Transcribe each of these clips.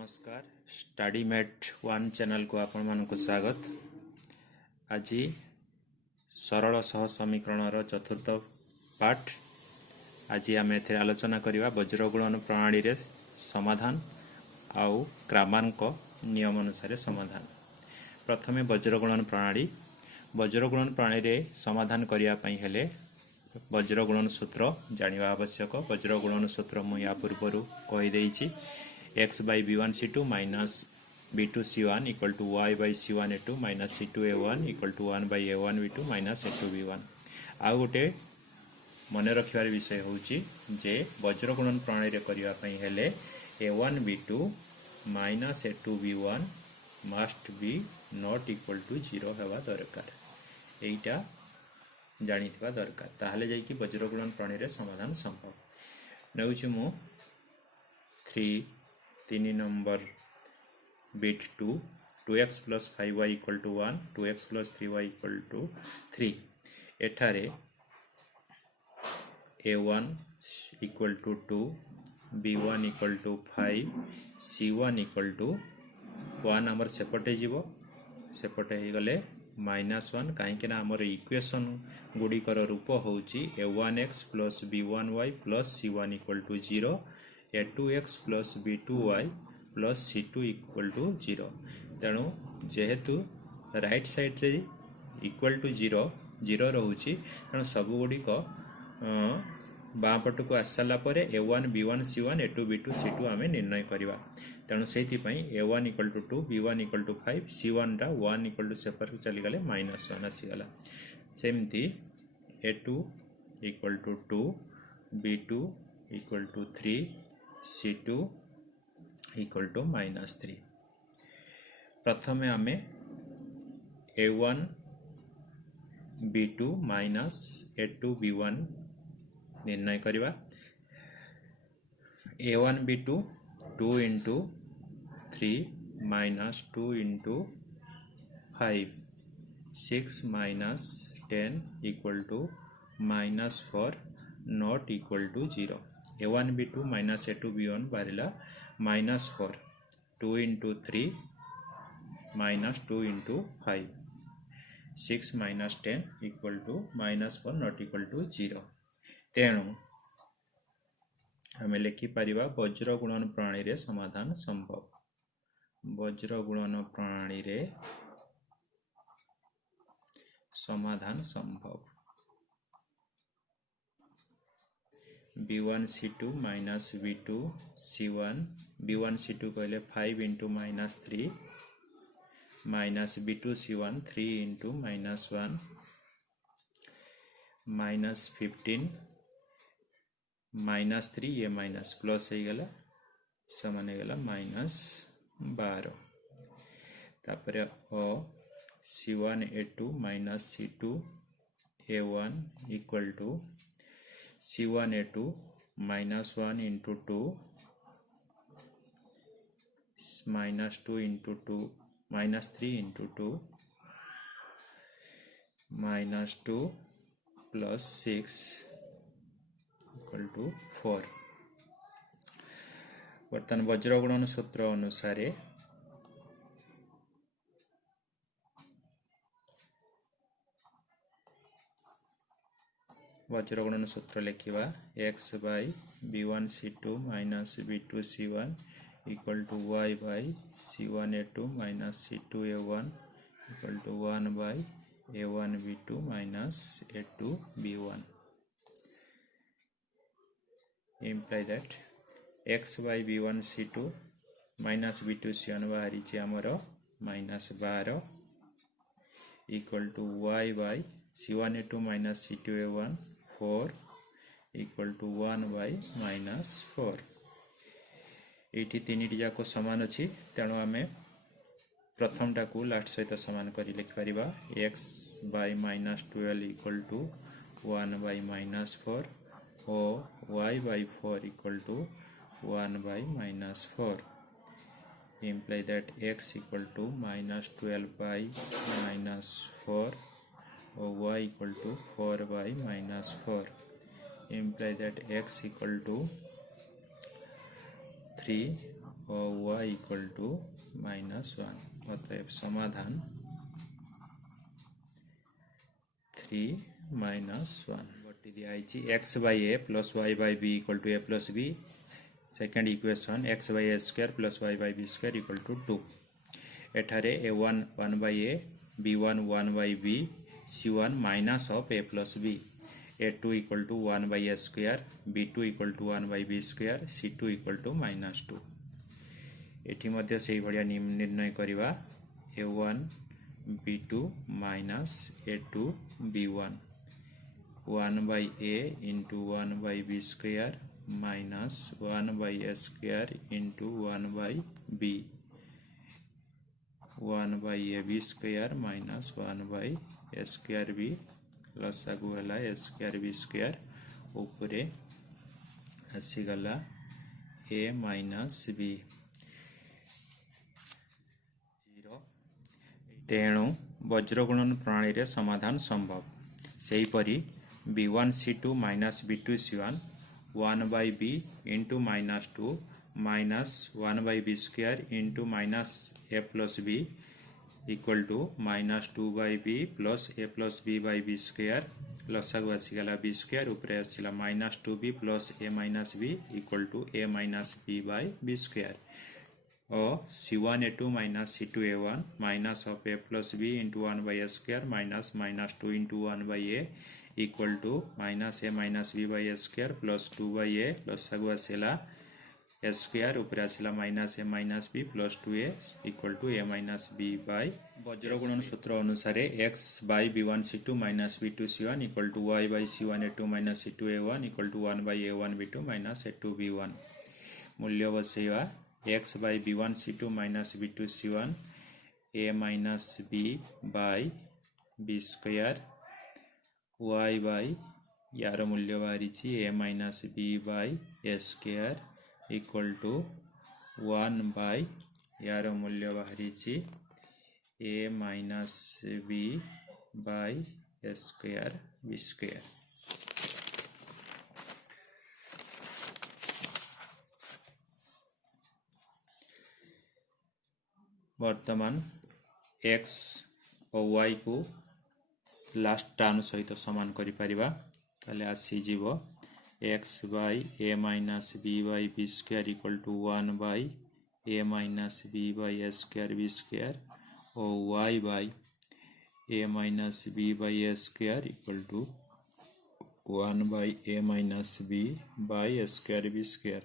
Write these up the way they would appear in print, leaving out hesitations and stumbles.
नमस्कार study met one channel को आपण मानक स्वागत। आज सरल सह समीकरण चतुर्थ पाठ। आज आम ए आलोचना करवा वज्रगुणन प्रणाली रे समाधान आउ क्रमांक नियम अनुसार समाधान। प्रथमे वज्रगुणन प्रणाली रे समाधान करने हेले वज्रगुणन सूत्र जानिबा आवश्यक। वज्रगुणन सूत्र मु या पूर्व कहीदेछि x by b1 c2 minus b2 c1 equal to y by c1 a2 minus c2 a1 equal to 1 by a1 b2 minus a2 b1। आ गोटे मन रखिबार विषय होउची जे वज्रगुणन प्रणाली रे करिया पई हेले a1 b2 minus a2 b1 must be not equal to 0 हेबा दरकार। एटा जानिथिबा दरकार, ताहले जाई कि वज्रगुणन प्रणाली रे समाधान संभव। नउची मु 3 number bit 2x plus 5y equal to 1 2x plus 3y equal to 3 एठारे a1 equal to 2 b1 equal to 5 c1 equal to 1 आमर सेपटे जीवो सेपटे ही गले -1 कहीं ना आमर इक्वेशन गुड़िकर रूप होउची a1x plus b1y plus c1 equal to 0 a2x plus b2y plus c2 equal to 0। तेणु जेहेतु राइट साइड रे इक्वल टू 0 रहूची तेणु सब गुड़िक बाँ पट को आस सारा पर a1 b1 c1 a2 b2 c2 आम निर्णय करवा। तेणु से a1 equal to 2 b1 equal to 5 c1 टा 1 equal to सेपर चलीगले -1 आसीगला। सेमती a2 equal to 2 b2 equal to 3 c2 equal to -3। प्रथमे आमे a1 b2 minus a2 b1 निर्णय करिवा। a1 b2 2 into 3 minus 2 into 5 6 minus 10 equal to -4 not equal to 0। a1 b2 minus a2 b1 बारिला -4 2 into 3 minus 2 into 5 6 minus 10 equal to -4 not equal to 0। तेणु हमें लिखि परिबा वज्रगुणन प्रणाली रे समाधान संभव। वज्रगुणन प्रणाली रे समाधान संभव। b1 c2 minus b2 c1 b1 c2 कहले 5 into -3 minus b2 c1 3 into -1 minus 15 -3 ये माइनस प्लस हो गला समान हो गला -12। तापर ओ c1 a2 minus c2 a1 equal to c1 a2 -1 into 2 -2 into 2 -3 into 2 -2 plus 6 equal to 4। बर्तमान वज्रगुणन सूत्र अनुसार वज्रगुणन सूत्र लिखिवा x by b1 c2 minus b2 c1 equal to y by c1 a2 minus c2 a1 equal to 1 by a1 b2 minus a2 b1 imply that x by b1 c2 minus b2 c1 बाहरी आमर -12 equal to y by c1 a2 minus c2 a1 4 equal to 1 by -4। एठी तीनिटी जाको समान अछि तेणु आमे प्रथम टा को लास्ट सहित समान करी लिख परिबा x by -12 equal to 1 by -4 और y by 4 equal to 1 by -4 imply that x equal to -12 by -4 or y equal to 4 by -4 imply that x equal to 3 और y इक्वल टू -1 अतएव समाधान 3 -1 बटी दिया x by a plus y by b equal to a plus b second equation x by a square plus y by b square equal to 2 एठारे a1 1 by a b1 1 by b c1 minus of a plus b a2 equal to 1 by a square b2 equal to 1 by b square c2 equal to -2 एठी मध्य से भलिया निर्णय करिवा a1 b2 minus a2 b1 1 by a into 1 by b square minus 1 by a square into 1 by b 1 by a b square minus 1 by a square b लसागु हला a square b square ऊपरे आसीगला a minus b 0 तेणु वज्रगुणन प्रणाली रे समाधान संभव सेही परी b1 c2 minus b2 c1 1 by b into -2 minus 1 by b square into minus a plus b equal to -2 by b plus a plus b by b square लसागु आसीगला b square ऊपर आसीला -2b plus a minus b equal to a minus b by b square और c1 a2 minus c2 a1 minus of a plus b into 1 by a square minus -2 into 1 by a equal to minus a minus b by a square plus 2 by a लसागु आसीला a square ऊपर आसीला minus a minus b plus 2a equal to a minus b by वज्रगुणन सूत्र अनुसार x by b1 c2 minus b2 c1 equal to y by c1 a2 minus c2 a1 equal to 1 by a1 b2 minus a2 b1 मूल्य बसैवा x by b1 c2 minus b2 c1 a minus b by b square y by यार मूल्य बाहरी a minus b by a square equal to 1 by यार मूल्य बाहरी a minus b by a square b square वर्तमान x और y को last term सहित समान करि परिबा ताले आसी जीवो x by a minus b by b square equal to 1 by a minus b by a square b square और y by a minus b by a square equal to 1 by a minus b by a square b square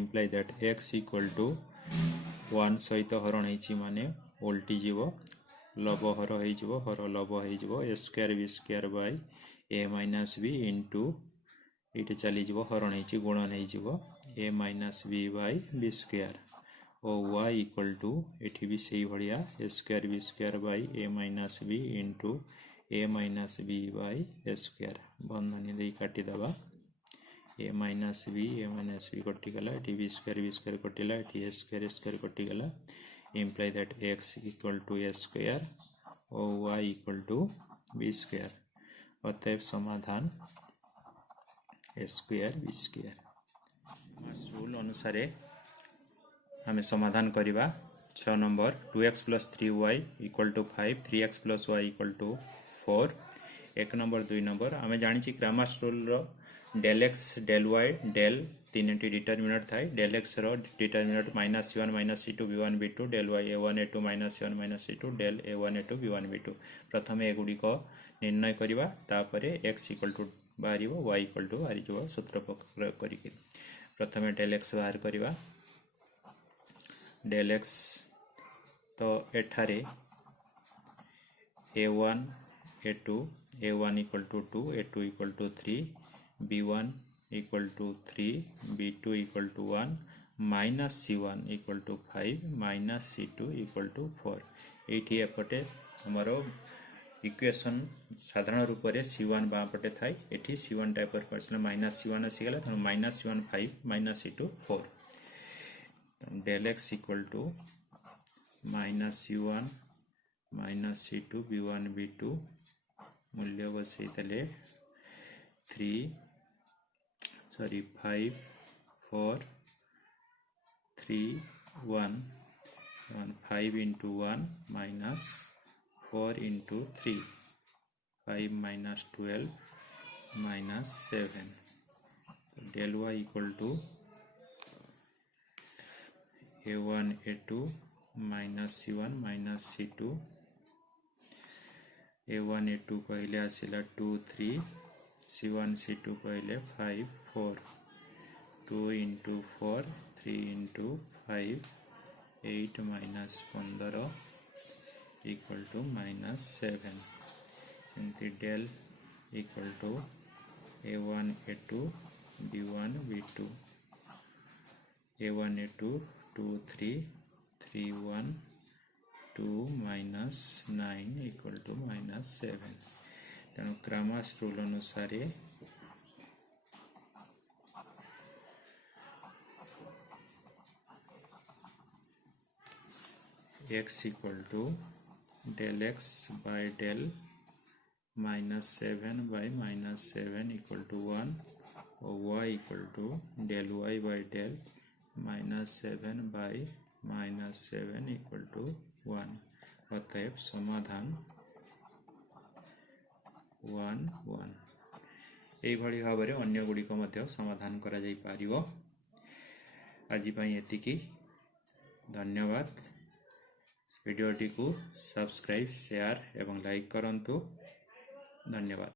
imply that x equal to 1 सहित हरण हेची माने उल्टी जीवो love हर हो हर लव हो A square B square by A minus B into ये चली हरण हो गुणन हो A minus B by B square और वाई इक्वल टू ये भी से भाया A square B square by A minus B into A minus B by A square बंधनी दे काटिदेवा ए माइनस बी कटिगला ये बी स्क्वायर कटिला ये ए स्क्वायर कटिगला imply that x equal to a square और y equal to b square अतएव समाधान a square b square mass rule अनुसार हमें समाधान करिबा 6 number 2x plus 3y equal to 5 3x plus y equal to 4 एक number 2 number हमें जानी छी क्रामास रूल रो del x del y del तीन डिटरमिनेंट थाई del x रो determinant -c1 -c2 b1 b2 del y a1 a2 -c1 -c2 del a1 a2 b1 b2 प्रथम एगुडी को निर्णय करिबा तापरे x इक्वल टू बाहरिबो y इक्वल टू बाहरि जो सूत्र प्रयोग करिके प्रथम del x बाहर करिबा del x तो एठारे a1 a2 a1 equal to 2 a2 equal to 3 b1 equal to 3 b2 equal to 1 minus c1 equal to 5 minus c2 equal to 4 एठी एपटे हमरो इक्वेशन साधारण रूप रे c1 बा पटे थाई एठी c1 टाइप पर परसेंट माइनस c1 आसी गेला त minus c1 5 minus c2 4 del x equal to minus c1 minus c2 b1 b2 मूल्य बसई तले 3 5 4 3 1 5 into 1 minus 4 into 3 5 minus 12 minus 7 del y equal to a1 a2 minus c1 minus c2 a1 a2 कहले आसिला 2 3 c1 c2 कहले 5 4 2 into 4 3 into 5 8 minus 15 equal to minus 7 सेमती del equal to a1 a2 b1 b2 a1 a2 2 3 3 1 2 minus 9 equal to minus 7 तेणु क्रामास rule अनुसार x equal to del x by del minus 7 by minus 7 equal to 1 और y equal to del y by del minus 7 by minus 7 equal to 1 अतएव समाधान 1 1 यही भाव में अन्य गुड़िक समाधान करा जाई पारिबो। आज पई एतिकी धन्यवाद। वीडियोटी को सब्सक्राइब शेयर एवं लाइक करंतु। धन्यवाद।